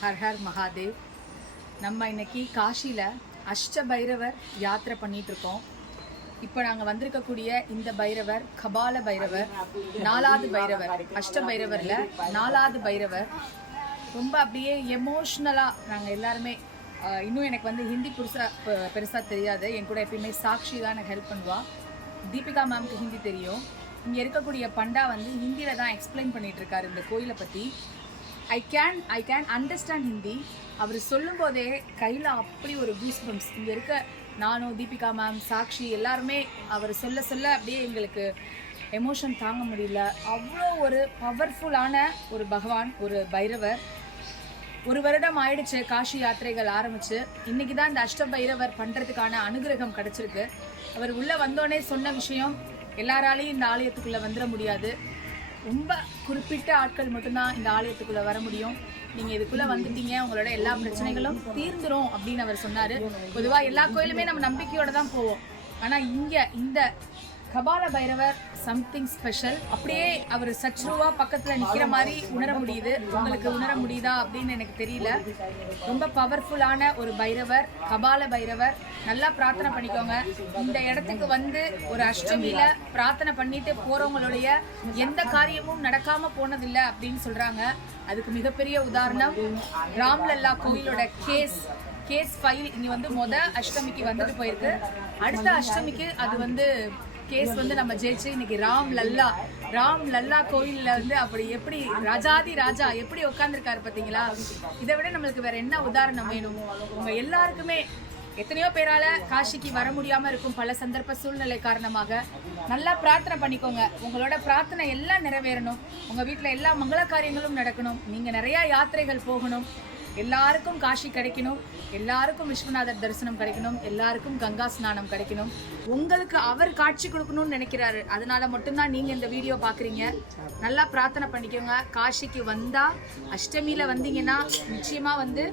Her Har Mahadev. நம்ம இன்னைக்கு காஷியில் அஷ்ட பைரவர் யாத்திரை பண்ணிட்டு இருக்கோம் இப்போ நாங்கள் வந்திருக்கக்கூடிய இந்த பைரவர் கபால பைரவர் நாலாவது பைரவர் அஷ்ட பைரவரில் நாலாவது பைரவர். ரொம்ப அப்படியே எமோஷ்னலாக நாங்கள் எல்லாருமே இன்னும் எனக்கு வந்து ஹிந்தி புதுசாக பெருசாக தெரியாது. என் கூட எப்பயுமே சாக்ஷி தான் எனக்கு ஹெல்ப் பண்ணுவா. தீபிகா மேம்க்கு ஹிந்தி தெரியும். இங்கே இருக்கக்கூடிய பண்டா வந்து ஹிந்தியில் தான் எக்ஸ்பிளைன் பண்ணிகிட்டு இருக்காரு இந்த கோயிலை பற்றி I can I can understand Hindi அவர் சொல்லும்போதே கையில் அப்படி ஒரு கூஸ் பம்ப்ஸ் இங்கே இருக்க நானும் தீபிகா மேம் சாக்ஷி எல்லாருமே அவர் சொல்ல சொல்ல அப்படியே எங்களுக்கு எமோஷன் தாங்க முடியல. அவ்வளோ ஒரு பவர்ஃபுல்லான ஒரு பகவான் ஒரு பைரவர். ஒரு வருடம் ஆயிடுச்சு காஷி யாத்திரைகள் ஆரம்பிச்சு. இன்னைக்கு தான் இந்த அஷ்ட பைரவர் பண்ணுறதுக்கான அனுகிரகம் கிடச்சிருக்கு. அவர் உள்ளே வந்தோடனே சொன்ன விஷயம் எல்லாராலையும் இந்த ஆலயத்துக்குள்ளே வந்துட முடியாது. ரொம்ப குறிப்பிட்ட ஆட்கள் மட்டும்தான் இந்த ஆலயத்துக்குள்ள வர முடியும். நீங்க இதுக்குள்ள வந்துட்டீங்க உங்களோட எல்லா பிரச்சனைகளும் தீர்ந்துரும் அப்படின்னு அவர் சொன்னாரு. பொதுவா எல்லா கோயிலுமே நம்ம நம்பிக்கையோட தான் போவோம். ஆனா இங்க இந்த கபால பைரவர் சம்திங் ஸ்பெஷல் அப்படியே அவர் சச்ருவா பக்கத்துல நிக்கிற மாதிரி உணர முடியுது. உங்களுக்கு உணர முடியுதா அப்படின்னு எனக்கு தெரியல. ரொம்ப பவர்ஃபுல்லான ஒரு பைரவர் கபால பைரவர். நல்லா பிரார்த்தனை பண்ணிக்கோங்க. இந்த இடத்துக்கு வந்து ஒரு அஷ்டமியில பிரார்த்தனை பண்ணிட்டு போறவங்களுடைய எந்த காரியமும் நடக்காம போனதில்லை அப்படின்னு சொல்றாங்க. அதுக்கு மிகப்பெரிய உதாரணம் ராம்லல்லா கோயிலோட கேஸ் கேஸ் ஃபைல் இங்கே வந்து மொதல் அஷ்டமிக்கு வந்துட்டு போயிருக்கு. அடுத்த அஷ்டமிக்கு அது வந்து கேஸ் வந்து நம்ம ஜெயிச்சு இன்னைக்கு ராம் லல்லா ராம் லல்லா கோயில்ல வந்து அப்படி எப்படி ராஜாதி ராஜா எப்படி உட்கார்ந்துருக்காரு பாத்தீங்களா இதை விட நம்மளுக்கு வேற என்ன உதாரணம் வேணும்? உங்க எல்லாருக்குமே எத்தனையோ பேரால காஷிக்கு வர முடியாம இருக்கும் பல சந்தர்ப்ப சூழ்நிலை காரணமாக. நல்லா பிரார்த்தனை பண்ணிக்கோங்க. உங்களோட பிரார்த்தனை எல்லாம் நிறைவேறணும். உங்க வீட்டில் எல்லா மங்கள காரியங்களும் நடக்கணும். நீங்க நிறைய யாத்திரைகள் போகணும். எல்லாருக்கும் காஷி கிடைக்கணும். எல்லாருக்கும் விஸ்வநாதர் தரிசனம் கிடைக்கணும். எல்லாருக்கும் கங்கா ஸ்நானம் கிடைக்கணும். உங்களுக்கு அவர் காட்சி கொடுக்கணும்னு நினைக்கிறாரு. அதனால மட்டும்தான் நீங்க இந்த வீடியோ பாக்குறீங்க. நல்லா பிரார்த்தனை பண்ணிக்கோங்க. காஷிக்கு வந்தா அஷ்டமியில வந்தீங்கன்னா நிச்சயமா வந்து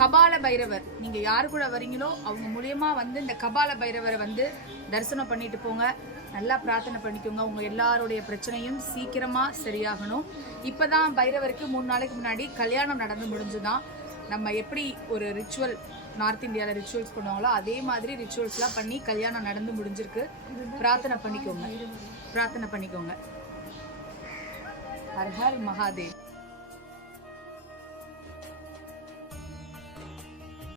கபால பைரவர். நீங்க யார் கூட வரீங்களோ அவங்க மூலியமா வந்து இந்த கபால பைரவரை வந்து தரிசனம் பண்ணிட்டு போங்க. நல்லா பிரார்த்தனை பண்ணிக்கோங்க. உங்கள் எல்லாருடைய பிரச்சனையும் சீக்கிரமாக சரியாகணும். இப்போ தான் பைரவருக்கு மூணு நாளைக்கு முன்னாடி கல்யாணம் நடந்து முடிஞ்சுதான். நம்ம எப்படி ஒரு ரிச்சுவல் நார்த் இந்தியாவில் ரிச்சுவல்ஸ் பண்ணுவாங்களோ அதே மாதிரி ரிச்சுவல்ஸ்லாம் பண்ணி கல்யாணம் நடந்து முடிஞ்சிருக்கு. பிரார்த்தனை பண்ணிக்கோங்க. பிரார்த்தனை பண்ணிக்கோங்க. ஹர் ஹர் மகாதேவ்.